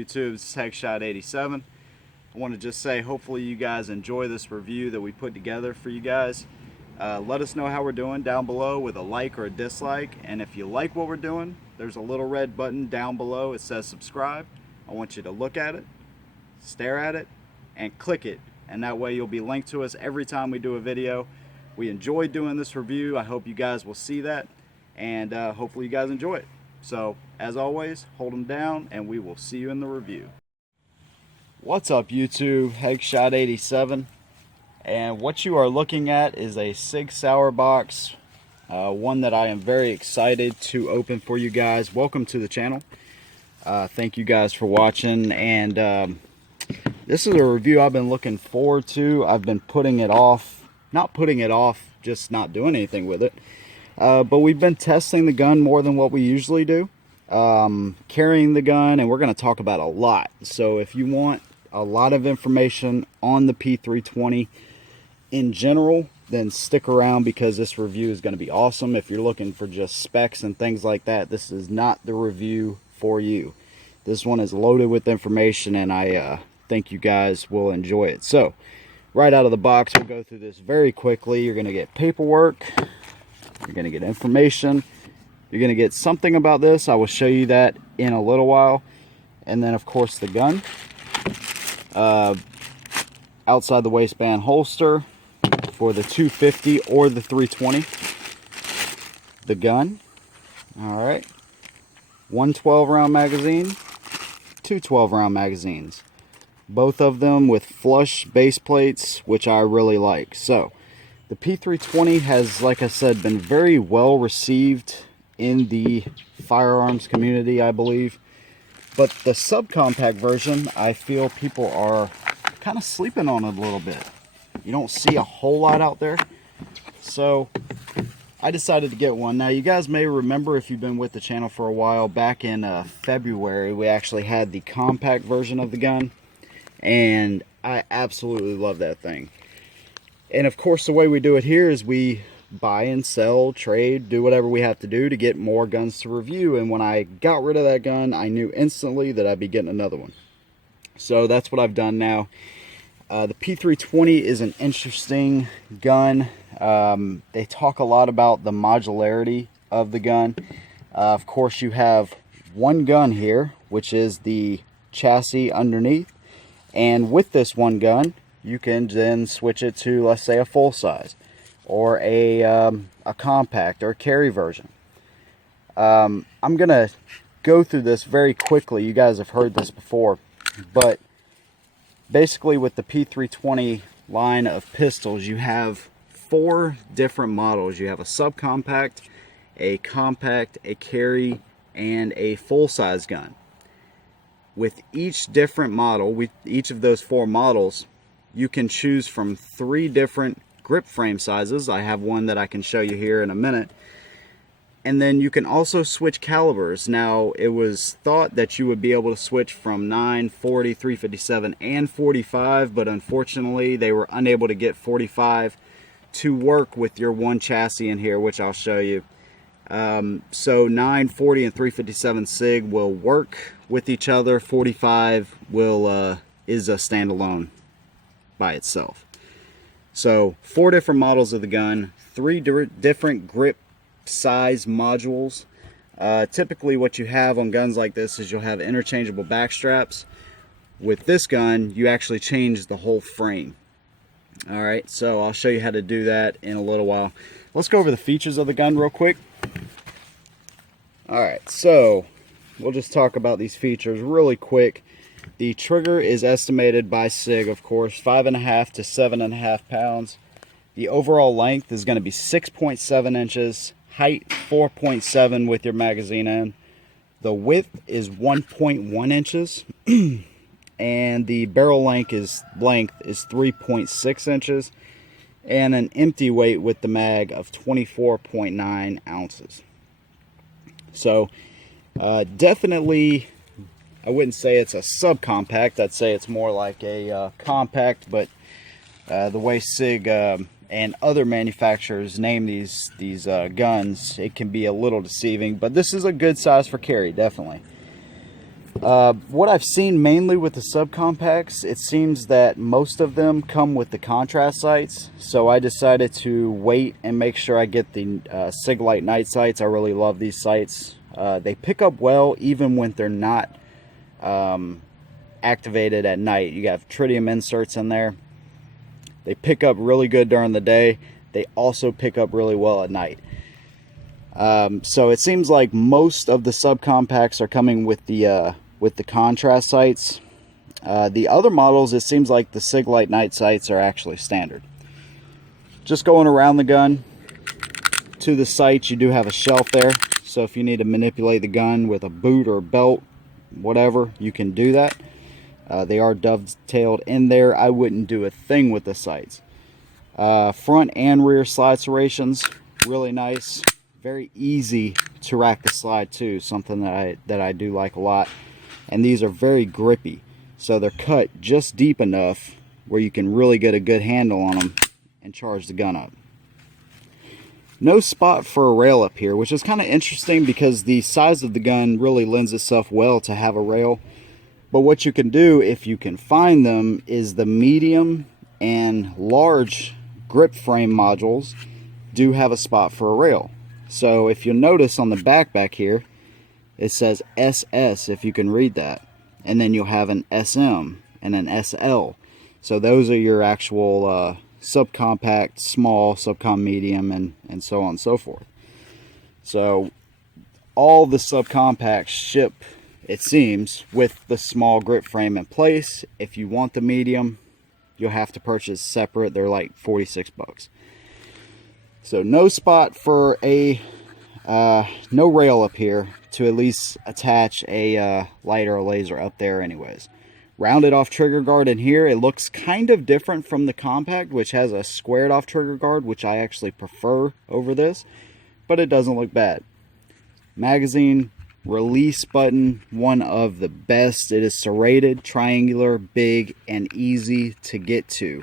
YouTube? This is Headshot87. I want to just say hopefully you guys enjoy this review that we put together for you guys. Let us know how we're doing down below with a like or a dislike, and if you like what we're doing, there's a little red button down below. It says subscribe. I want you to look at it, stare at it, and click it, and that way you'll be linked to us every time we do a video. We enjoyed doing this review. I hope you guys will see that, and hopefully you guys enjoy it. So as always, hold them down and we will see you in the review. What's up YouTube? Headshot87, and what you are looking at is a Sig Sauer box, one that I am very excited to open for you guys. Welcome to the channel. Thank you guys for watching, and this is a review I've been looking forward to. I've been putting it off, not putting it off, just not doing anything with it. But we've been testing the gun more than what we usually do, carrying the gun, and we're going to talk about a lot. So if you want a lot of information on the P320 in general, then stick around because this review is going to be awesome. If you're looking for just specs and things like that, this is not the review for you. This one is loaded with information, and I think you guys will enjoy it. So right out of the box, we'll go through this very quickly. You're going to get paperwork, you're going to get information, you're going to get something about this. I will show you that in a little while. And then of course the gun, outside the waistband holster for the 250 or the 320, the gun, all right, one 12-round magazine, two 12-round magazines, both of them with flush base plates, which I really like. So the P320 has, like I said, been very well received in the firearms community, I believe. But the subcompact version, I feel people are kind of sleeping on it a little bit. You don't see a whole lot out there. So I decided to get one. Now you guys may remember, if you've been with the channel for a while, back in February, we actually had the compact version of the gun. And I absolutely love that thing. And of course, the way we do it here is we buy and sell, trade, do whatever we have to do to get more guns to review. And when I got rid of that gun, I knew instantly that I'd be getting another one. So that's what I've done now. The P320 is an interesting gun. They talk a lot about the modularity of the gun. Of course, you have one gun here, which is the chassis underneath. And with this one gun, you can then switch it to, let's say, a full size or a compact or a carry version. I'm going to go through this very quickly. You guys have heard this before, but basically with the P320 line of pistols, you have 4 different models. You have a subcompact, a compact, a carry, and a full-size gun. With each different model, with each of those 4 models, you can choose from 3 different grip frame sizes. I have one that I can show you here in a minute. And then you can also switch calibers. Now, it was thought that you would be able to switch from 9, 40, 357, and 45, but unfortunately they were unable to get 45 to work with your one chassis in here, which I'll show you. So 9, 40, and 357 SIG will work with each other. 45 will is a standalone by itself. So 4 different models of the gun, 3 different grip size modules. Typically what you have on guns like this is you'll have interchangeable back straps. With this gun, you actually change the whole frame. All right, so I'll show you how to do that in a little while. Let's go over the features of the gun real quick. All right, so we'll just talk about these features really quick. The trigger is estimated by SIG, of course, 5.5 to 7.5 pounds. The overall length is going to be 6.7 inches, height 4.7 with your magazine end. The width is 1.1 inches, and the barrel length is 3.6 inches, and an empty weight with the mag of 24.9 ounces. So definitely, I wouldn't say it's a subcompact. I'd say it's more like a compact, but the way SIG and other manufacturers name these guns, it can be a little deceiving, but this is a good size for carry, definitely. What I've seen mainly with the subcompacts, it seems that most of them come with the contrast sights. So I decided to wait and make sure I get the Sig-Light night sights. I really love these sights. They pick up well even when they're not activated at night. You have tritium inserts in there. They pick up really good during the day. They also pick up really well at night. So it seems like most of the subcompacts are coming with the contrast sights. The other models, it seems like the Sig-Light night sights are actually standard. Just going around the gun to the sights, you do have a shelf there. So if you need to manipulate the gun with a boot or belt, whatever, you can do that. They are dovetailed in there. I wouldn't do a thing with the sights. Front and rear slide serrations, really nice. Very easy to rack the slide too, something that I do like a lot. And these are very grippy, so they're cut just deep enough where you can really get a good handle on them and charge the gun up. No spot for a rail up here, which is kind of interesting because the size of the gun really lends itself well to have a rail. But what you can do, if you can find them, is the medium and large grip frame modules do have a spot for a rail. So if you'll notice on the back here, it says SS, if you can read that. And then you'll have an SM and an SL. So those are your actual subcompact, small, subcom medium, and so on and so forth. So all the subcompacts ship, it seems, with the small grip frame in place. If you want the medium, you'll have to purchase separate. They're like 46 bucks. So no spot for a no rail up here to at least attach a light or a laser up there anyways. Rounded off trigger guard in here. It looks kind of different from the compact, which has a squared off trigger guard, which I actually prefer over this, but it doesn't look bad. Magazine release button, one of the best. It is serrated, triangular, big, and easy to get to.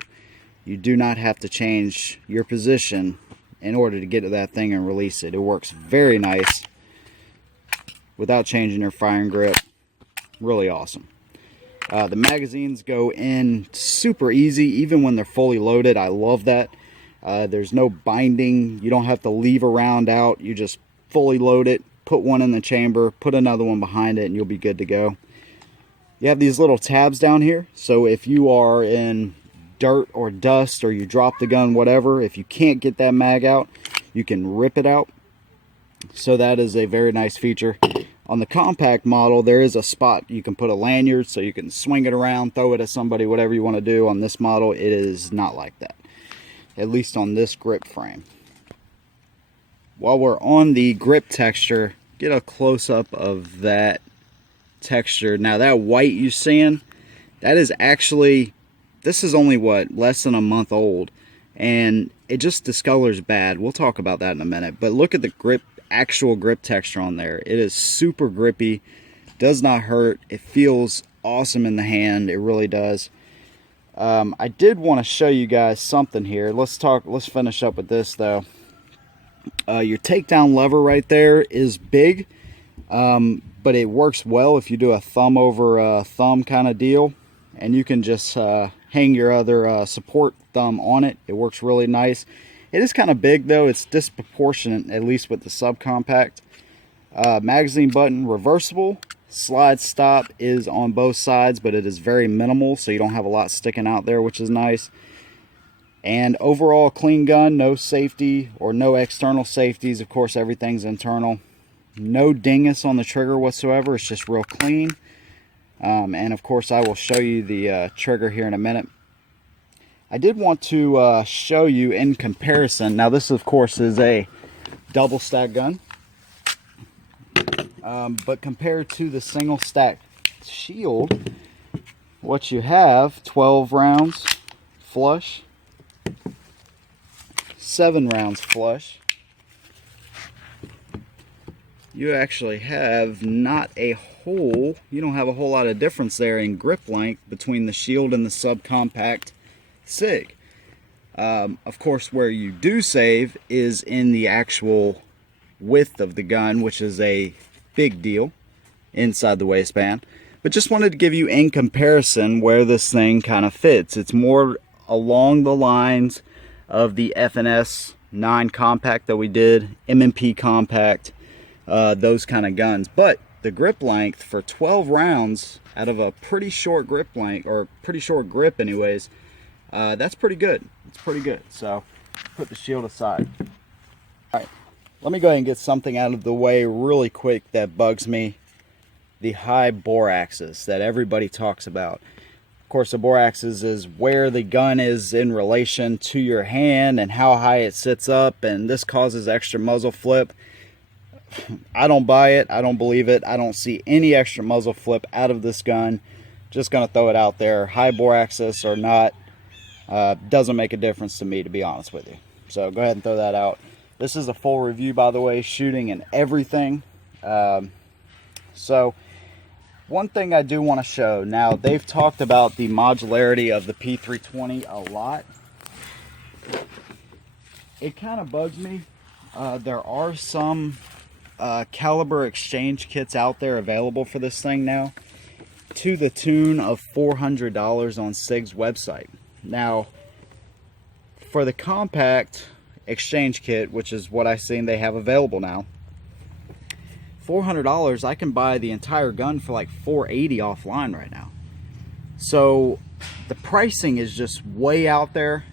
You do not have to change your position in order to get to that thing and release it. It works very nice without changing your firing grip. Really awesome. The magazines go in super easy, even when they're fully loaded. I love that. There's no binding. You don't have to leave a round out. You just fully load it, put one in the chamber, put another one behind it, and you'll be good to go. You have these little tabs down here. So if you are in dirt or dust, or you drop the gun, whatever, if you can't get that mag out, you can rip it out. So that is a very nice feature. On the compact model, there is a spot you can put a lanyard so you can swing it around, throw it at somebody, whatever you want to do. On this model, it is not like that, at least on this grip frame. While we're on the grip texture, get a close-up of that texture. Now that white you're seeing, that is actually, this is only what, less than a month old, and it just discolors bad. We'll talk about that in a minute. But look at the grip, actual grip texture on there. It is super grippy, does not hurt. It feels awesome in the hand. It really does. I did want to show you guys something here. Let's finish up with this though. Your takedown lever right there is big, but it works well if you do a thumb over thumb kind of deal, and you can just hang your other support thumb on it. It works really nice. It is kind of big though. It's disproportionate, at least with the subcompact. Magazine button, reversible. Slide stop is on both sides, but it is very minimal, so you don't have a lot sticking out there, which is nice. And overall clean gun, no safety or no external safeties. Of course, everything's internal. No dingus on the trigger whatsoever. It's just real clean. And of course, I will show you the trigger here in a minute. I did want to show you in comparison. Now this of course is a double stack gun, but compared to the single stack shield, what you have, 12 rounds flush, 7 rounds flush. You actually have not a whole, you don't have a whole lot of difference there in grip length between the shield and the subcompact Sig. Of course, where you do save is in the actual width of the gun, which is a big deal inside the waistband. But just wanted to give you in comparison where this thing kind of fits. It's more along the lines of the FNS 9 compact that we did, M&P compact, those kind of guns. But the grip length for 12 rounds out of a pretty short grip length, or pretty short grip anyways, that's pretty good. It's pretty good. So put the shield aside. All right, let me go ahead and get something out of the way really quick that bugs me. The high bore axis that everybody talks about. Of course, the bore axis is where the gun is in relation to your hand and how high it sits up, and this causes extra muzzle flip. I don't buy it. I don't believe it. I don't see any extra muzzle flip out of this gun. Just gonna throw it out there. High bore axis or not, doesn't make a difference to me, to be honest with you. So go ahead and throw that out. This is a full review, by the way, shooting and everything. So one thing I do want to show, now they've talked about the modularity of the P320 a lot. It kind of bugs me. There are some caliber exchange kits out there available for this thing now, to the tune of $400 on SIG's website. Now, for the compact exchange kit, which is what I've seen they have available now, $400, I can buy the entire gun for like $480 offline right now. So the pricing is just way out there.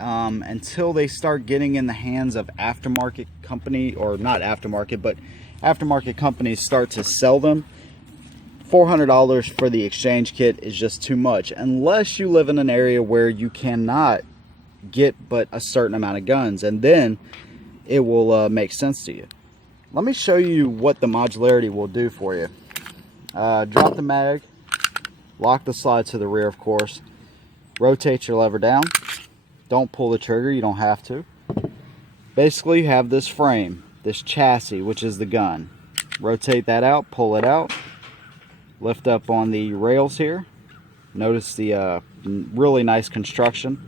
Until they start getting in the hands of aftermarket company, or not aftermarket, but aftermarket companies start to sell them, $400 for the exchange kit is just too much, unless you live in an area where you cannot get but a certain amount of guns, and then it will make sense to you. Let me show you what the modularity will do for you. Drop the mag, lock the slide to the rear, of course, rotate your lever down. Don't pull the trigger, you don't have to. Basically, you have this frame, this chassis, which is the gun. Rotate that out, pull it out, lift up on the rails here. Notice the really nice construction.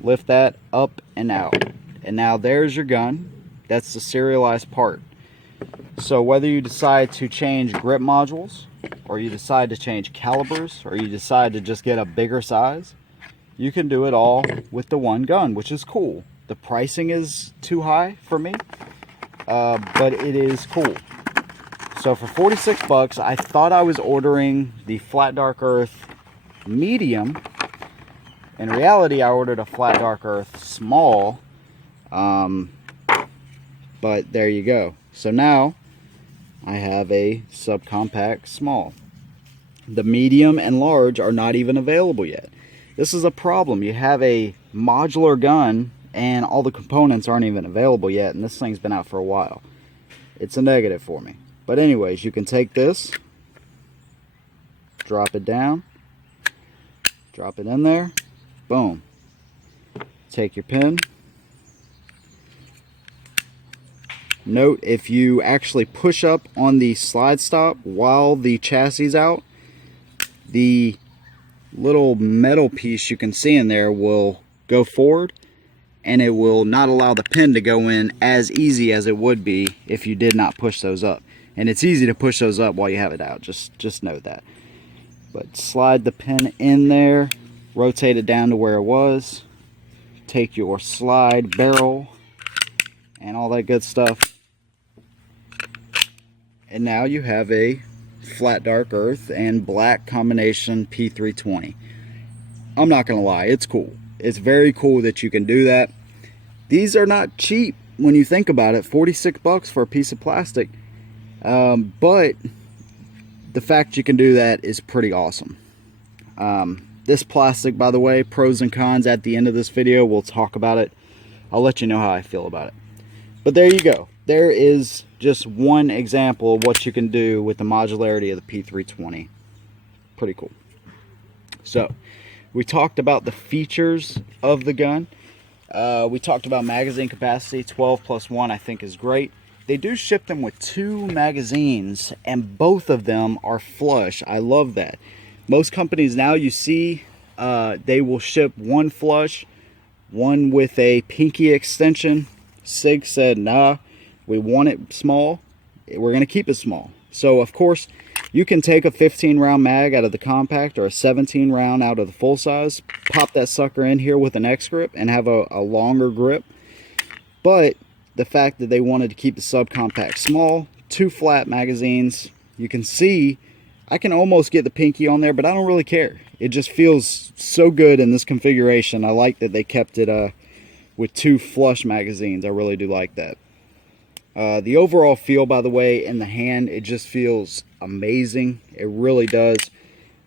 Lift that up and out. And now there's your gun. That's the serialized part. So whether you decide to change grip modules, or you decide to change calibers, or you decide to just get a bigger size, you can do it all with the one gun, which is cool. The pricing is too high for me, but it is cool. So for 46 bucks, I thought I was ordering the Flat Dark Earth medium. In reality, I ordered a Flat Dark Earth small, but there you go. So now I have a subcompact small. The medium and large are not even available yet. This is a problem. You have a modular gun and all the components aren't even available yet, and this thing's been out for a while. It's a negative for me. But anyways, you can take this, drop it down, drop it in there, boom. Take your pin. Note, if you actually push up on the slide stop while the chassis is out, the little metal piece you can see in there will go forward, and it will not allow the pin to go in as easy as it would be if you did not push those up. And it's easy to push those up while you have it out, just note that. But slide the pin in there, rotate it down to where it was, take your slide barrel and all that good stuff, and now you have a Flat Dark Earth and black combination P320. I'm not gonna lie, it's cool. It's very cool that you can do that. These are not cheap when you think about it. 46 bucks for a piece of plastic, but the fact you can do that is pretty awesome. This plastic, by the way, pros and cons at the end of this video. We'll talk about it. I'll let you know how I feel about it. But there you go. There is just one example of what you can do with the modularity of the P320. Pretty cool. So we talked about the features of the gun. We talked about magazine capacity. 12+1 I think is great. They do ship them with 2 magazines, and both of them are flush. I love that. Most companies now, you see, they will ship one flush, one with a pinky extension. SIG said, nah, we want it small. We're going to keep it small. So, of course, You can take a 15 round mag out of the compact or a 17 round out of the full size, pop that sucker in here with an X grip and have a longer grip. But the fact that they wanted to keep the subcompact small, 2 flat magazines, you can see I can almost get the pinky on there, but I don't really care. It just feels so good in this configuration. I like that they kept it with 2 flush magazines. I really do like that. The overall feel, by the way, in the hand, it just feels amazing. It really does.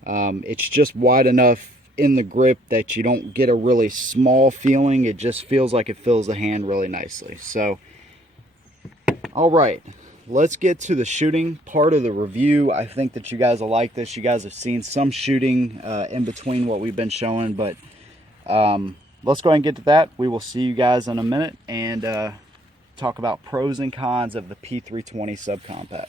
It's just wide enough in the grip that you don't get a really small feeling. It just feels like it fills the hand really nicely. So, all right, let's get to the shooting part of the review. I think that you guys will like this. You guys have seen some shooting in between what we've been showing, but let's go ahead and get to that. We will see you guys in a minute and talk about pros and cons of the P320 Subcompact.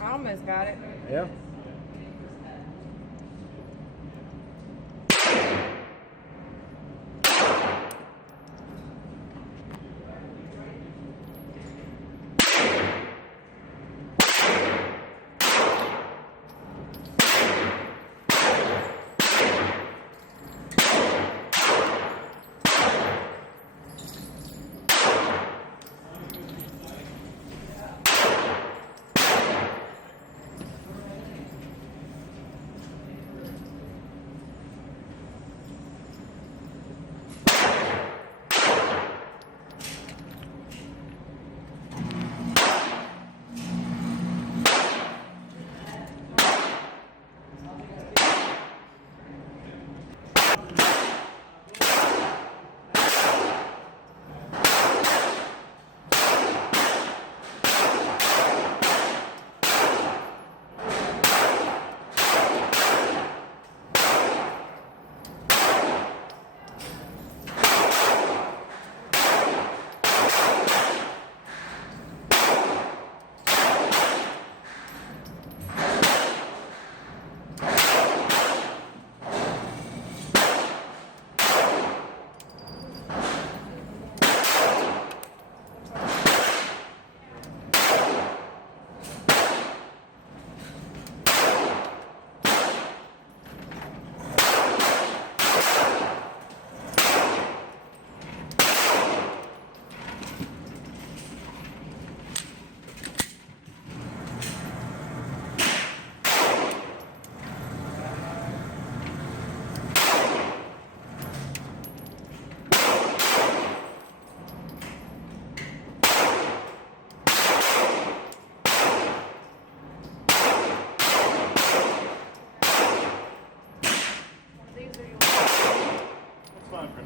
I almost got it. Yeah.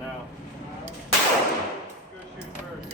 now. Go shoot first.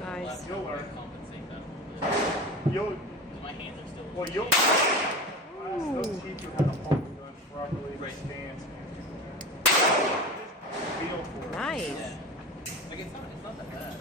Nice. You'll learn. You'll. My hands are still. Well, you'll. They'll teach you how to hold the gun properly, right stance. Feel for it. Nice. Yeah. Like it's not that bad.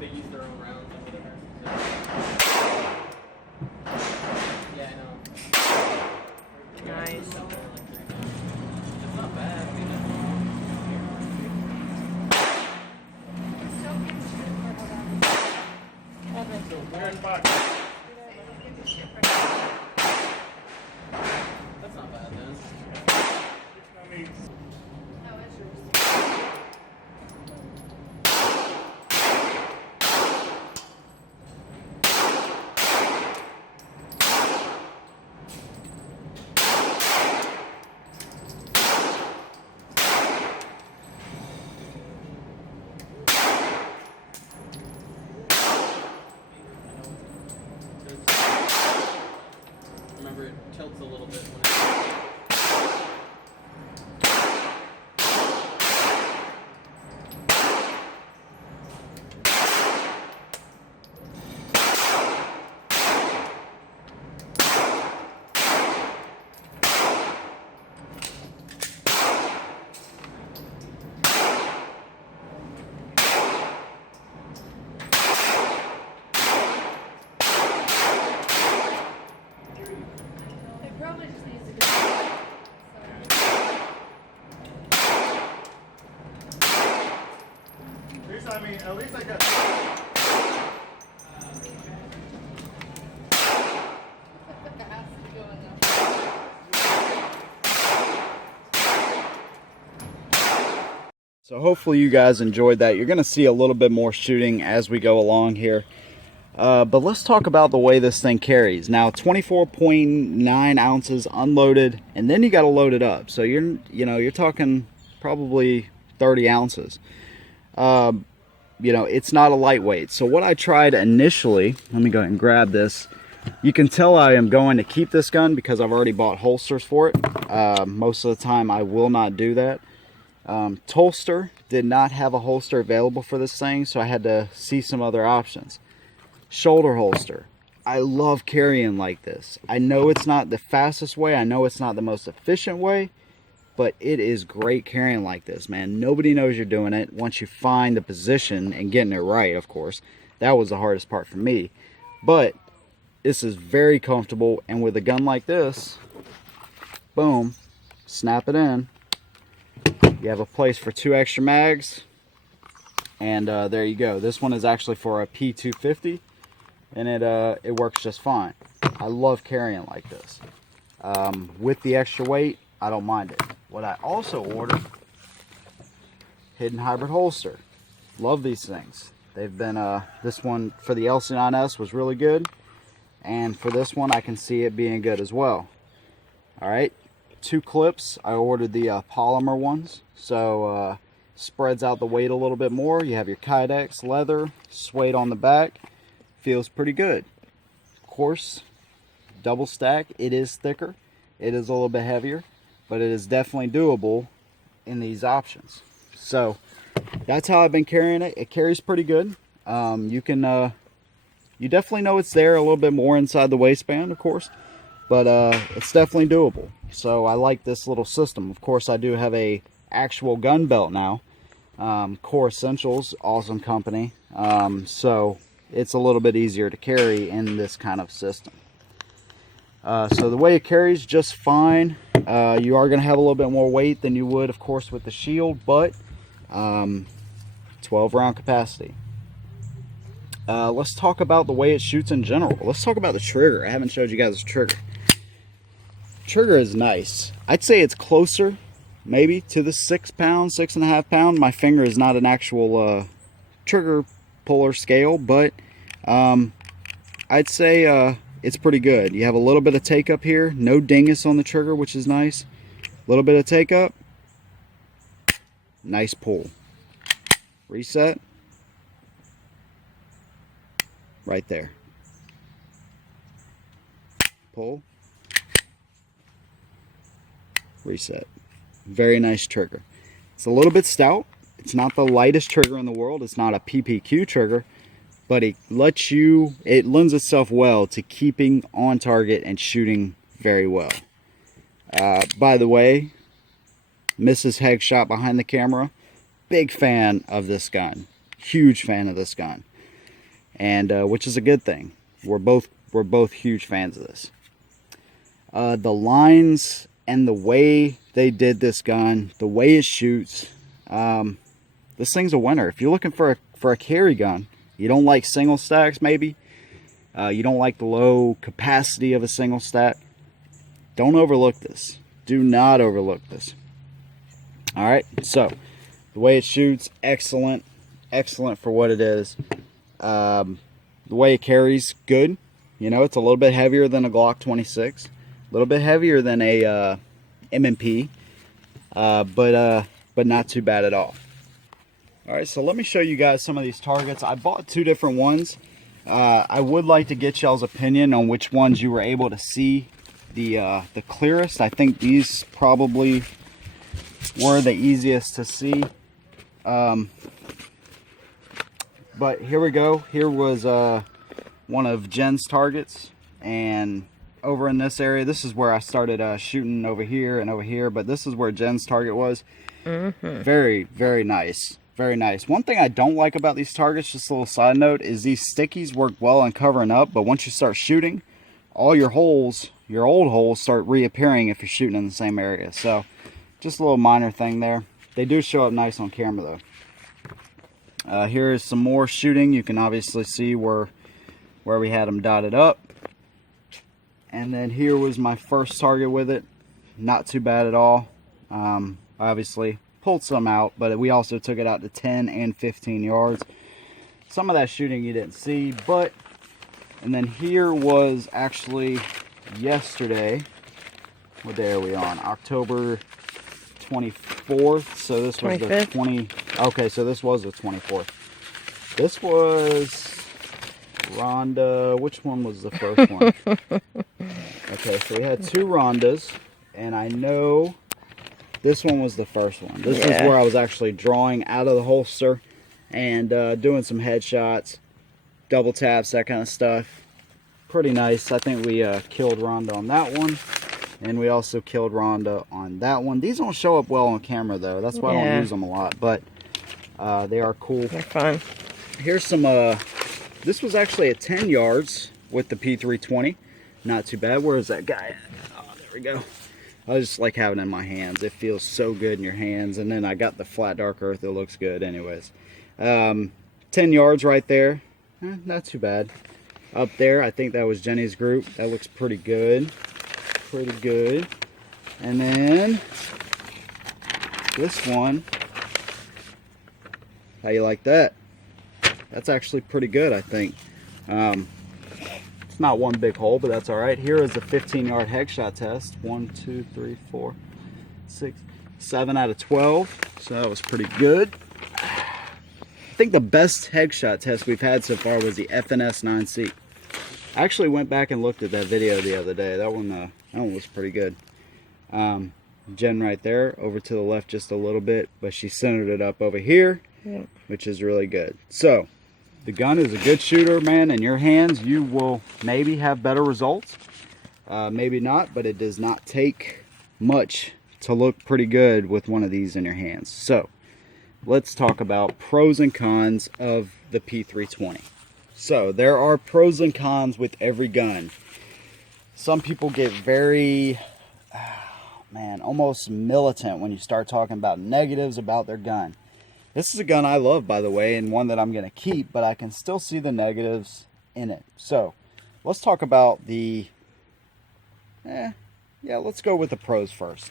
They use their own rounds or whatever. Yeah, I know. Nice. It's not bad. I mean, that's not bad then. I mean, Remember, it tilts a little bit when it's... It probably just needs to go. at least, I mean, at least I got. It has to go in there. So hopefully you guys enjoyed that. You're going to see a little bit more shooting as we go along here. But let's talk about the way this thing carries. Now, 24.9 ounces unloaded, and then you got to load it up. So you're talking probably 30 ounces. It's not a lightweight. So what I tried initially, let me go ahead and grab this. You can tell I am going to keep this gun because I've already bought holsters for it. Most of the time I will not do that. Tolster did not have a holster available for this thing, so I had to see some other options. Shoulder holster. I love carrying like this. I know it's not the fastest way. I know it's not the most efficient way, but it is great carrying like this, man. Nobody knows you're doing it once you find the position and getting it right, of course. That was the hardest part for me. But this is very comfortable, and with a gun like this, boom, snap it in. You have a place for 2 extra mags, and there you go. This one is actually for a P320, and it works just fine. I love carrying like this. With the extra weight, I don't mind it. What I also ordered, hidden hybrid holster. Love these things. They've been, this one for the LC9S was really good, and for this one I can see it being good as well. Alright, 2 clips. I ordered the polymer ones, so spreads out the weight a little bit more. You have your Kydex leather, suede on the back. Feels pretty good. Of course, double stack, it is thicker. It is a little bit heavier, but it is definitely doable in these options. So that's how I've been carrying it. It carries pretty good. You can You definitely know it's there a little bit more inside the waistband, of course, but it's definitely doable. So I like this little system. Of course, I do have a actual gun belt now. Core Essentials, awesome company. So it's a little bit easier to carry in this kind of system. So the way it carries just fine. You are going to have a little bit more weight than you would, of course, with the shield, but 12 round capacity. Let's talk about the way it shoots in general. Let's talk about the trigger. I haven't showed you guys the trigger. Trigger is nice. I'd say it's closer maybe to the 6 pound, 6.5 pound. My finger is not an actual trigger puller scale, but I'd say it's pretty good. You have a little bit of take up here, no dingus on the trigger, which is nice. A little bit of take up, nice pull. Reset, right there. Pull, reset. Very nice trigger. It's a little bit stout. It's not the lightest trigger in the world. It's not a PPQ trigger, but it lends itself well to keeping on target and shooting very well. By the way, Mrs. Headshot behind the camera, big fan of this gun. Huge fan of this gun. And which is a good thing. We're both huge fans of this. The lines and the way they did this gun, the way it shoots, this thing's a winner. If you're looking for a carry gun, you don't like single stacks maybe, you don't like the low capacity of a single stack, don't overlook this. Do not overlook this. Alright, so the way it shoots, excellent. Excellent for what it is. The way it carries, good. You know, it's a little bit heavier than a Glock 26. A little bit heavier than a M&P. But not too bad at all. Alright, so let me show you guys some of these targets. I bought 2 different ones. I would like to get y'all's opinion on which ones you were able to see the clearest. I think these probably were the easiest to see. But here we go. Here was one of Jen's targets, and over in this area, this is where I started shooting over here and over here, but this is where Jen's target was. Very, very nice. Very nice. One thing I don't like about these targets, just a little side note, is these stickies work well on covering up, but once you start shooting, all your holes, your old holes, start reappearing if you're shooting in the same area. So just a little minor thing there. They do show up nice on camera though. Here is some more shooting. You can obviously see where we had them dotted up. And then here was my first target with it. Not too bad at all. Obviously pulled some out, but we also took it out to 10 and 15 yards. Some of that shooting you didn't see, but and then here was actually yesterday. What day are we on? October 24th. So this was 25th. The 20. Okay, so this was the 24th. This was Rhonda. Which one was the first one? Okay, so we had 2 Rondas, and I know this one was the first one. This is where I was actually drawing out of the holster and doing some headshots, double taps, that kind of stuff. Pretty nice. I think we killed Rhonda on that one, and we also killed Rhonda on that one. These don't show up well on camera though. That's why I don't use them a lot, but they are cool. They're fun. Here's some, this was actually at 10 yards with the P320. Not too bad. Where is that guy at? Oh, there we go. I just like having it in my hands. It feels so good in your hands. And then I got the flat dark earth. It looks good anyways. 10 yards right there. Not too bad. Up there, I think that was Jenny's group. That looks pretty good. Pretty good. And then this one. How you like that? That's actually pretty good, I think. It's not one big hole, but that's all right. Here is the 15-yard headshot test. 1, 2, 3, 4, 6, 7 out of 12. So that was pretty good. I think the best headshot test we've had so far was the FNS 9C. I actually went back and looked at that video the other day. That one was pretty good. Jen right there, over to the left just a little bit, but she centered it up over here, which is really good. So the gun is a good shooter, man. In your hands, you will maybe have better results. Maybe not, but it does not take much to look pretty good with one of these in your hands. So let's talk about pros and cons of the P320. So there are pros and cons with every gun. Some people get very, almost militant when you start talking about negatives about their gun. This is a gun I love, by the way, and one that I'm going to keep, but I can still see the negatives in it. So let's talk about let's go with the pros first.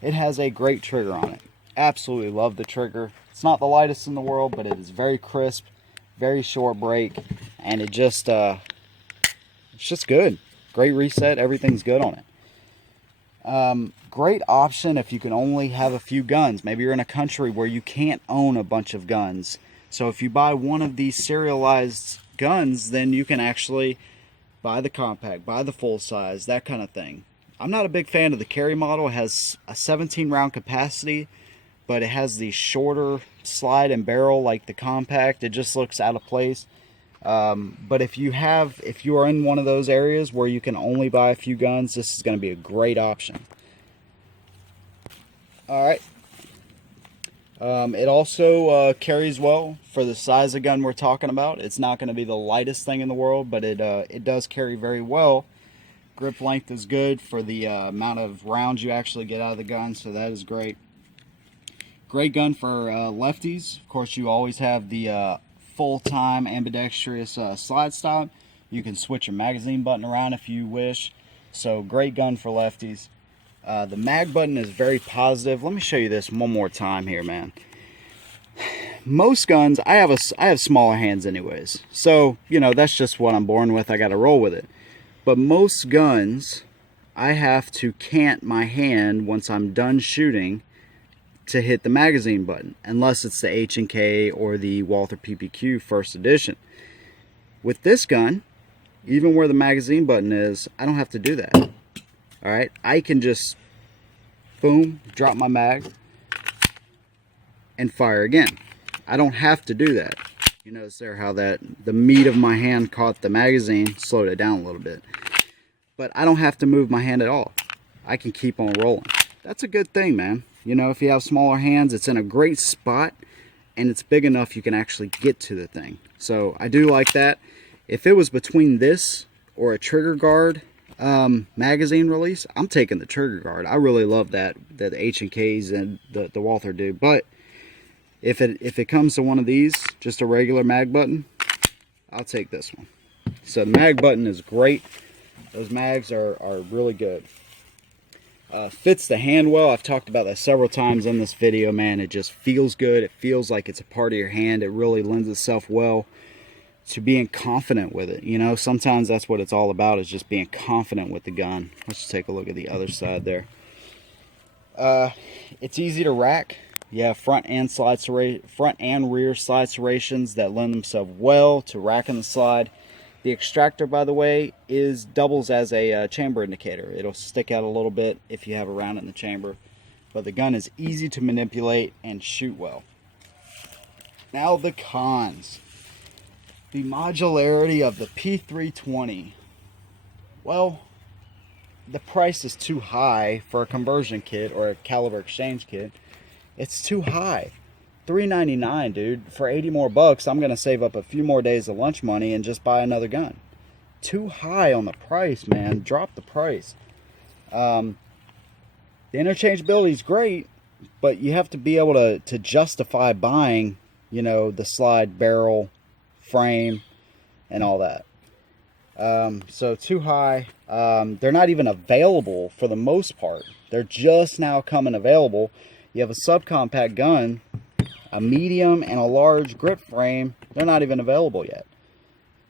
It has a great trigger on it. Absolutely love the trigger. It's not the lightest in the world, but it is very crisp, very short break, and it's just good. Great reset, everything's good on it. Great option if you can only have a few guns. Maybe you're in a country where you can't own a bunch of guns. So if you buy one of these serialized guns, then you can actually buy the compact, buy the full size, that kind of thing. I'm not a big fan of the carry model. It has a 17 round capacity, but it has the shorter slide and barrel like the compact. It just looks out of place. But if you are in one of those areas where you can only buy a few guns, this is going to be a great option. All right. It also carries well for the size of gun we're talking about. It's not going to be the lightest thing in the world, but it does carry very well. Grip length is good for the amount of rounds you actually get out of the gun, so that is great. Great gun for lefties. Of course, you always have the full-time ambidextrous slide stop. You can switch your magazine button around if you wish. So great gun for lefties. The mag button is very positive. Let me show you this one more time here, man. Most guns, I have smaller hands anyways, so you know that's just what I'm born with. I got to roll with it. But most guns, I have to cant my hand once I'm done shooting to hit the magazine button, unless it's the H&K or the Walther PPQ first edition. With this gun, even where the magazine button is, I don't have to do that. All right, I can just boom, drop my mag and fire again. I don't have to do that. You notice there how the meat of my hand caught the magazine, slowed it down a little bit. But I don't have to move my hand at all. I can keep on rolling. That's a good thing, man. You know, if you have smaller hands, it's in a great spot and it's big enough you can actually get to the thing. So I do like that. If it was between this or a trigger guard magazine release, I'm taking the trigger guard. I really love that the H&Ks and the Walther do. But if it comes to one of these, just a regular mag button, I'll take this one. So the mag button is great. Those mags are really good. Fits the hand well. I've talked about that several times in this video, man. It just feels good. It feels like it's a part of your hand. It really lends itself well to being confident with it. You know, sometimes that's what it's all about, is just being confident with the gun. Let's just take a look at the other side there. It's easy to rack. You have front and rear slide serrations that lend themselves well to racking the slide. The extractor, by the way, doubles as a chamber indicator. It'll stick out a little bit if you have a round in the chamber. But the gun is easy to manipulate and shoot well. Now the cons. The modularity of the P320. Well, the price is too high for a conversion kit or a caliber exchange kit. It's too high. $399, dude. For 80 more bucks, I'm gonna save up a few more days of lunch money and just buy another gun. Too high on the price, man. Drop the price. The interchangeability is great, but you have to be able to justify buying, you know, the slide, barrel, frame, and all that. So too high. They're not even available for the most part. They're just now coming available. You have a subcompact gun, a medium and a large grip frame. They're not even available yet.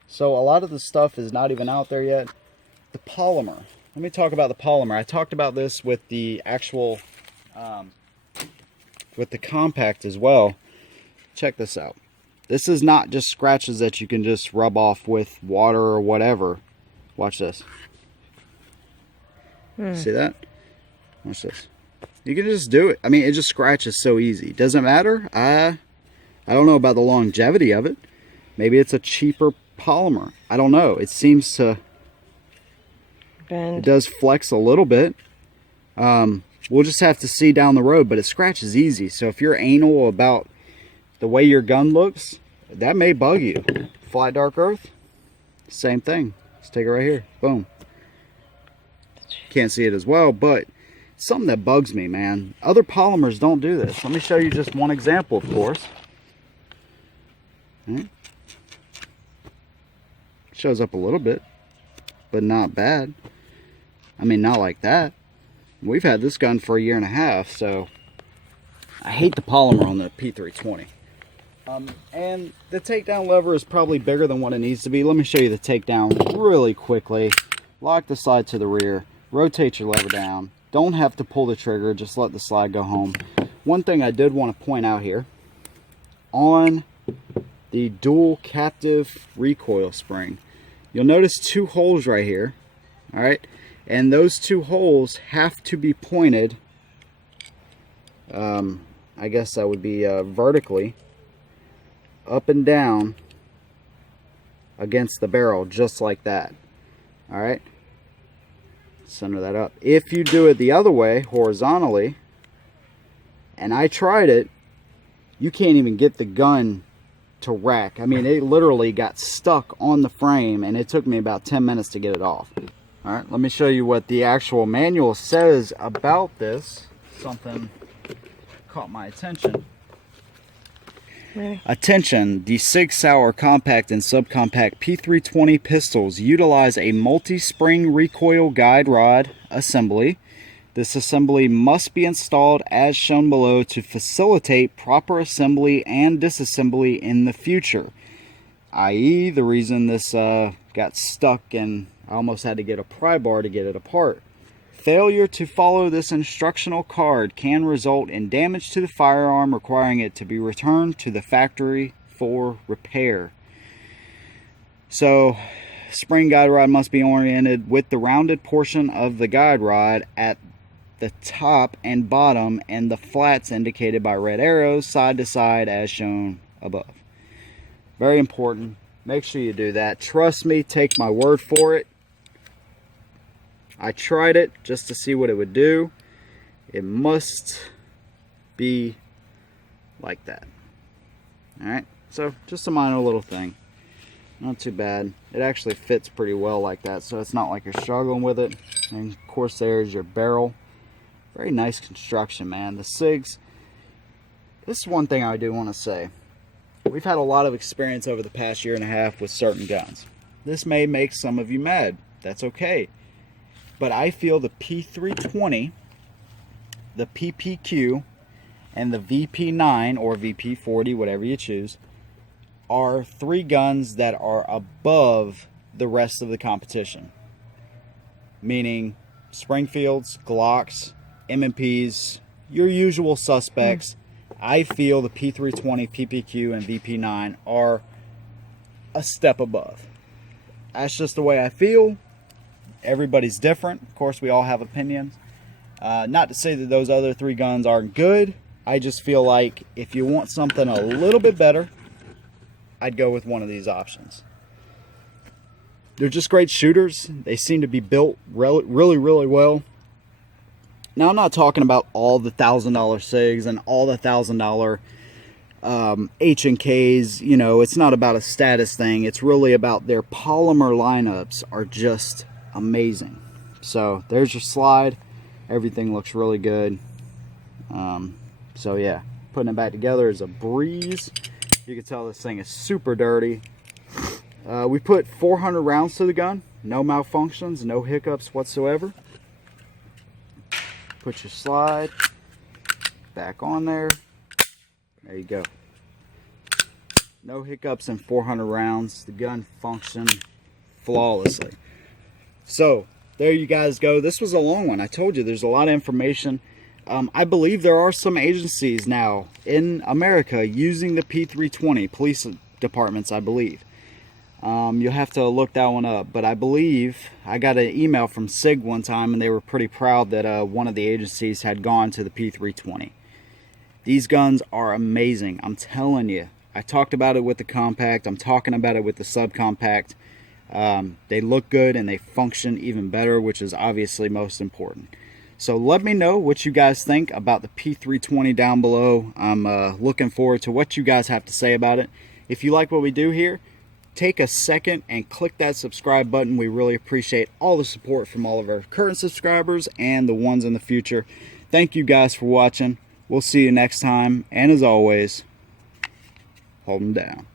So a lot of the stuff is not even out there yet. The polymer. Let me talk about the polymer. I talked about this with the actual, with the compact as well. Check this out. This is not just scratches that you can just rub off with water or whatever. Watch this. See that? Watch this. You can just do it. I mean, it just scratches so easy. Doesn't matter. I don't know about the longevity of it, Maybe it's a cheaper polymer. I don't know. It seems to... Bend. It does flex a little bit. We'll just have to see down the road, but it scratches easy. So if you're anal about the way your gun looks, that may bug you. Flat dark earth, same thing. Let's take it right here. Boom. Can't see it as well, but it's something that bugs me, man. Other polymers don't do this. Let me show you just one example, of course. Shows up a little bit, but not bad. I mean, not like that. We've had this gun for 1.5 years, so I hate the polymer on the P320. And the takedown lever is probably bigger than what it needs to be. Let me show you the takedown really quickly. Lock the slide to the rear, rotate your lever down. Don't have to pull the trigger, just let the slide go home. One thing I did want to point out here, on the dual captive recoil spring, you'll notice 2 holes right here, all right? And those 2 holes have to be pointed, I guess that would be vertically, up and down against the barrel, just like that. All right, center that up. If you do it the other way, horizontally, and I tried it, you can't even get the gun to rack. I mean, it literally got stuck on the frame, and it took me about 10 minutes to get it off. All right, let me show you what the actual manual says about this. Something caught my attention. Really? Attention, the Sig Sauer compact and subcompact P320 pistols utilize a multi-spring recoil guide rod assembly. This assembly must be installed as shown below to facilitate proper assembly and disassembly in the future. I.e., the reason this got stuck and I almost had to get a pry bar to get it apart. Failure to follow this instructional card can result in damage to the firearm, requiring it to be returned to the factory for repair. So, spring guide rod must be oriented with the rounded portion of the guide rod at the top and bottom, and the flats indicated by red arrows side to side as shown above. Very important. Make sure you do that. Trust me, take my word for it. I tried it just to see what it would do. It must be like that. Alright, so just a minor little thing. Not too bad. It actually fits pretty well like that, so it's not like you're struggling with it. And of course there's your barrel. Very nice construction, man. The SIGs, this is one thing I do want to say. We've had a lot of experience over the past 1.5 years with certain guns. This may make some of you mad. That's okay. But I feel the P320, the PPQ, and the VP9 or VP40, whatever you choose, are 3 guns that are above the rest of the competition. Meaning Springfields, Glocks, M&Ps, your usual suspects. I feel the P320, PPQ, and VP9 are a step above. That's just the way I feel. Everybody's different. Of course, we all have opinions. Not to say that those other 3 guns aren't good. I just feel like if you want something a little bit better, I'd go with one of these options. They're just great shooters. They seem to be built really well. Now, I'm not talking about all the $1,000 SIGs and all the $1,000 H&Ks. You know, it's not about a status thing. It's really about their polymer lineups are just amazing. So there's your slide. Everything looks really good. So yeah, putting it back together is a breeze. You can tell this thing is super dirty. We put 400 rounds to the gun. No malfunctions, no hiccups whatsoever. Put your slide back on there. There you go. No hiccups in 400 rounds. The gun functioned flawlessly. So there you guys go. This was a long one. I told you there's a lot of information. I believe there are some agencies now in America using the P320, police departments, I believe. You'll have to look that one up, but I believe I got an email from SIG one time and they were pretty proud that one of the agencies had gone to the P320. These guns are amazing. I'm telling you, I talked about it with the compact. I'm talking about it with the subcompact. They look good and they function even better, which is obviously most important. So let me know what you guys think about the P320 down below. I'm looking forward to what you guys have to say about it. If you like what we do here, take a second and click that subscribe button. We really appreciate all the support from all of our current subscribers and the ones in the future. Thank you guys for watching. We'll see you next time. And as always, hold them down.